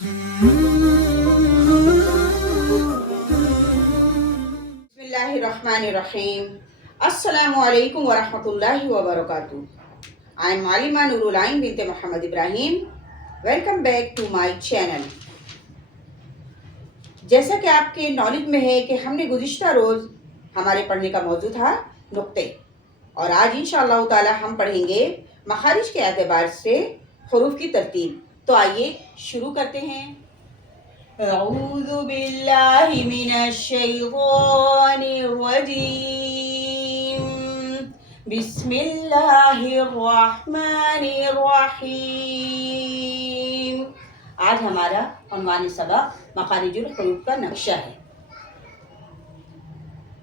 Bismillahirrahmanirrahim. Assalamu alaikum wa rahmatullahi wa barakatuh. I am Malima Nurulain bint Muhammad Ibrahim. Welcome back to my channel. जैसा कि आपके knowledge में है कि हमने गुज़िश्ता रोज़ हमारे पढ़ने का मौजू था नुक्ते, और आज इंशाअल्लाह ताला हम पढ़ेंगे मखारिज के एतबार से हरूफ की तरतीब। तो आइए शुरू करते हैं। अऊज़ु बिल्लाहि मिनश शैतानिर रजीम। बिस्मिल्लाहिर रहमानिर रहीम। आज हमारा उन्वान सबक मखारिजुल हरूफ का नक्शा है।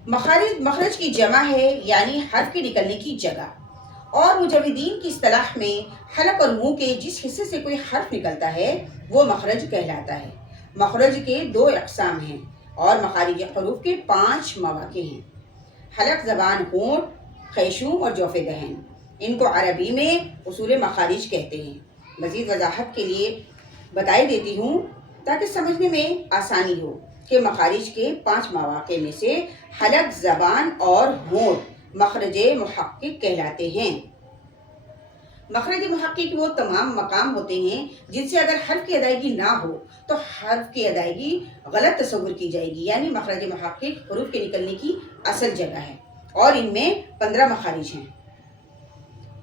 मखारिज मखरज की जमा है, यानी हर्फ के निकलने की जगह, और मुजविदीन की इस्तिलाह में हलक और मुंह के जिस हिस्से से कोई हर्फ निकलता है वो मखरज कहलाता है। मखरज के दो अक़साम हैं और मखारिज हरूफ के 5 मवाक़े हैं। हलक, ज़बान, होंठ, खैशूम और जौफ़े दहन। इनको अरबी में उसूल मखारिज कहते हैं। मज़ीद वजाहत के लिए बताई देती हूँ ताकि समझने में आसानी हो कि मखारिज के 5 मवाक़े में से हलक, ज़बान और होंठ मखरज मुहक्किक कहलाते हैं। मखरज मुहक्किक वो तमाम मकाम होते हैं जिनसे अगर हर्फ की अदायगी ना हो तो हर्फ की अदायगी गलत तस्वुर की जाएगी, यानी मखरज मुहक्किक हरूफ के निकलने की असल जगह है, और इनमें 15 मखारिज हैं।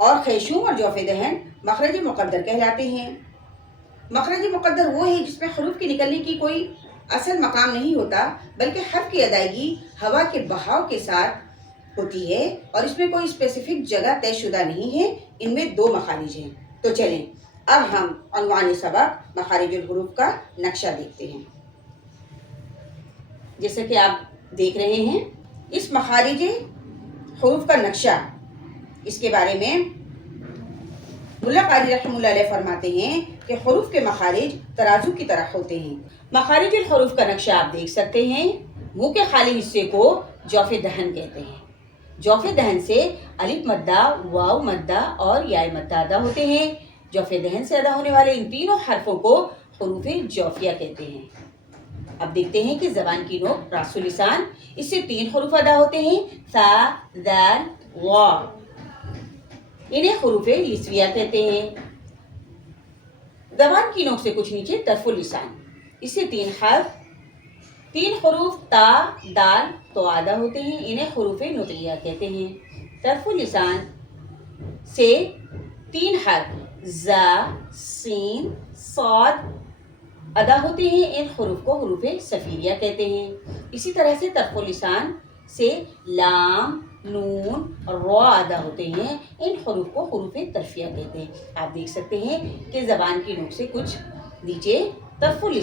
और खैशूम और जौफ़े दहन मखरज मुक़द्दर कहलाते हैं। मखरज मुक़द्दर वो है जिसमें हरूफ के निकलने की कोई असल मकाम नहीं होता, बल्कि हर्फ की अदायगी हवा के बहाव के साथ होती है और इसमें कोई स्पेसिफिक जगह तयशुदा नहीं है। इनमें 2 मखारिज हैं। तो चलें अब हम उन्वान सबक मखारिजुल हरूफ का नक्शा देखते हैं। जैसे कि आप देख रहे हैं इस मखारिज हरूफ का नक्शा, इसके बारे में मुल्ला क़ारी रहमतुल्लाह अलैह फरमाते हैं कि हरूफ के मखारिज तराजू की तरह होते हैं। मखारिजुल हरूफ का नक्शा आप देख सकते हैं। मुंह के खाली हिस्से को जौफ़े दहन कहते हैं। जौफ़े दहन से अलिफ मद्दा, वाव मद्दा और याय मद्दा अदा होते हैं। जौफ़े दहन से अदा होने वाले इन तीनों हरफों को हरूफ जौफ़िया कहते हैं। अब देखते हैं कि ज़बान की नोक रासुल लिसान, इससे 3 हरूफ अदा होते हैं, सा, दाल, वा। इन्हें हरूफ लिस्विया कहते हैं। ज़बान की नोक से कुछ नीचे तर्फुल लिसान, इससे 3 हरूफ ता, दाल, तो अदा होते हैं। इन्हें हरूफ नुतिया कहते हैं। तर्फुल लिसान से 3 हर्फ ज़ा, सीन, सौद अदा होते हैं। इन हरूफ को हरूफ सफ़ीरिया कहते हैं। इसी तरह से तर्फुल लिसान से लाम, नून और रॉ अदा होते हैं। इन हरूफ को हरूफ तरफिया कहते हैं। आप देख सकते हैं कि ज़बान की नोक से कुछ नीचे तर्फुल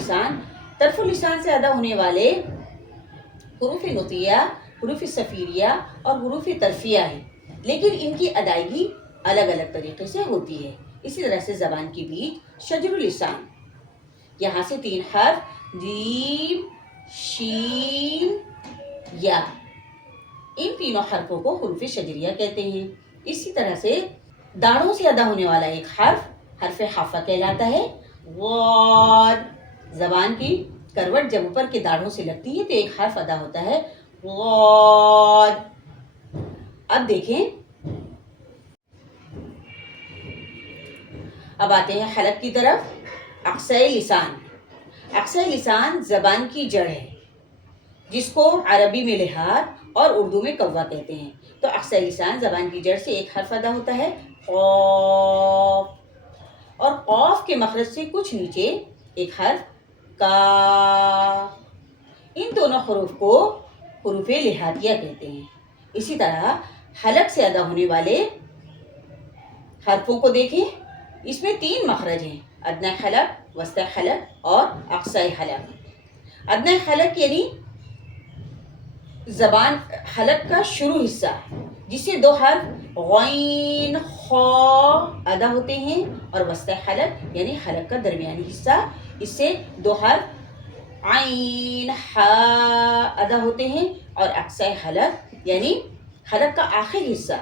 लिसान से अदा होने वाले हरूफ नुतिया, हरूफ सफ़ीरिया और हरूफ तरफिया है, लेकिन इनकी अदायगी अलग अलग तरीके से होती है। इसी तरह से ज़बान के बीच शजरुल लिसान, यहाँ से 3 हर्फ जीम, शीन, या, इन तीनों हरफों को हरूफ शजरिया कहते हैं। इसी तरह से दाढ़ों से अदा होने वाला एक हर्फ हाफा कहलाता है। वाद, ज़बान की करवट जब ऊपर के दाढ़ों से लगती है तो एक हर्फ अदा होता है, वाद। अब देखें, अब आते हैं हलक की तरफ। अक्सै लिसान ज़बान की जड़ है, जिसको अरबी में लिहाद और उर्दू में कव्वा कहते हैं। तो अक्सै लिसान ज़बान की जड़ से एक हर्फ अदा होता है, क़ाफ़, और क़ाफ़ के मखरज से कुछ नीचे एक हर्फ काफ़। इन दोनों हरूफ को हरूफ लिहादिया कहते हैं। इसी तरह हलक से अदा होने वाले हरफों को देखें, इसमें 3 मखरज हैं, अदना हलक, वस्ता हलक और अक्सै हलक। अदना हलक यानी ज़बान हलक का शुरू हिस्सा, जिससे 2 हर्फ गैन, खा अदा होते हैं, और वस्ता हलक यानी हलक का दरमियानी हिस्सा, इससे 2 हर्फ आइन, हा अदा होते हैं, और अक्सै हलक यानी हलक का आखिर हिस्सा,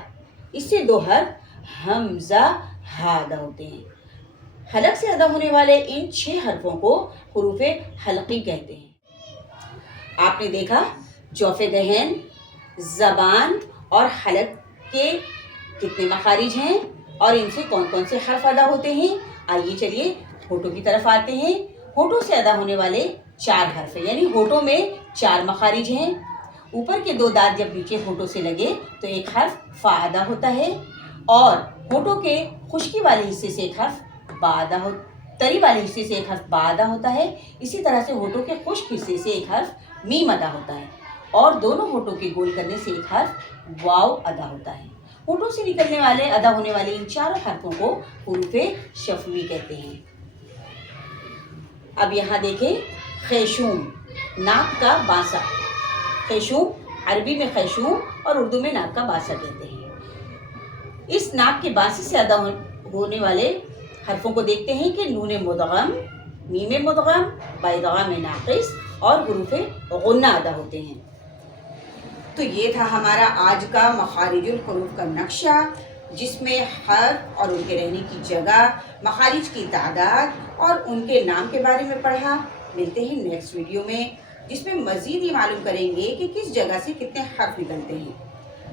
इससे 2 हर्फ हमज़ा, हा अदा होते हैं। حلق سے ادا ہونے والے ان 6 حرفوں کو حروف حلقی کہتے ہیں۔ آپ نے دیکھا جوف دہن، زبان اور حلق کے کتنے مخارج ہیں اور ان سے کون کون سے حرف ادا ہوتے ہیں۔ آئیے چلیے ہونٹوں کی طرف آتے ہیں۔ ہونٹوں سے ادا ہونے والے 4 حرف ہیں، یعنی ہونٹوں میں 4 مخارج ہیں۔ اوپر کے 2 دانت جب نیچے ہونٹوں سے لگے تو ایک حرف فا ادا ہوتا ہے، اور ہونٹوں کے خشکی والے حصے سے ایک حرف با ادا تری والے حصے سے ایک حرف با ادا ہوتا ہے۔ اسی طرح سے ہونٹوں کے خشک حصے سے ایک حرف میم ادا ہوتا ہے، اور دونوں ہونٹوں کے گول کرنے سے ایک حرف واو ادا ہوتا ہے۔ ہونٹوں سے نکلنے والے ادا ہونے والے ان 4 حرفوں کو حروف شفوی کہتے ہیں۔ اب یہاں دیکھیں خیشوم، ناک کا بانسا۔ خیشوم عربی میں خیشوم اور اردو میں ناک کا بانسا کہتے ہیں۔ اس ناک کے بانسے سے ادا ہونے والے حرفوں کو دیکھتے ہیں کہ نون مدغم، میم مدغم، با ادغام ناقص اور حروف غنہ ادا ہوتے ہیں۔ تو یہ تھا ہمارا آج کا مخارج الحروف کا نقشہ، جس میں حرف اور ان کے رہنے کی جگہ، مخارج کی تعداد اور ان کے نام کے بارے میں پڑھا۔ ملتے ہیں نیکسٹ ویڈیو میں، جس میں مزید یہ معلوم کریں گے کہ کس جگہ سے کتنے حرف نکلتے ہیں،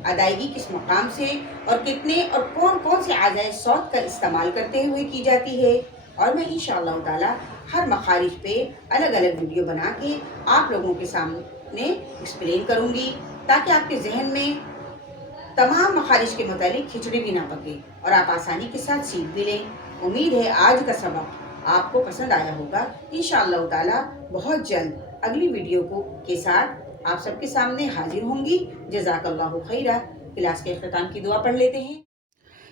ادائیگی کس مقام سے اور کتنے اور کون کون سے اعضائے صوت کا استعمال کرتے ہوئے کی جاتی ہے۔ اور میں انشاءاللہ تعالی ہر مخارج پہ الگ الگ ویڈیو بنا کے آپ لوگوں کے سامنے ایکسپلین کروں گی، تاکہ آپ کے ذہن میں تمام مخارج کے متعلق کھچڑی بھی نہ پکے اور آپ آسانی کے ساتھ سیکھ بھی لیں۔ امید ہے آج کا سبق آپ کو پسند آیا ہوگا۔ انشاءاللہ تعالی بہت جلد اگلی ویڈیو کے ساتھ آپ سب کے سامنے حاضر ہوں گی۔ جزاک اللہ خیرہ۔ کلاس کے اختتام کی دعا پڑھ لیتے ہیں۔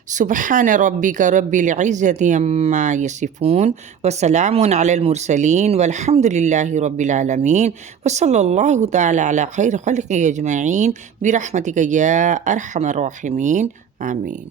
سبحان ربک رب العزت عما یصفون وسلام علی المرسلین والحمد للہ رب العالمین وصلی اللہ تعالی علی خیر خلق اجمعین برحمتک یا ارحم الراحمین آمین۔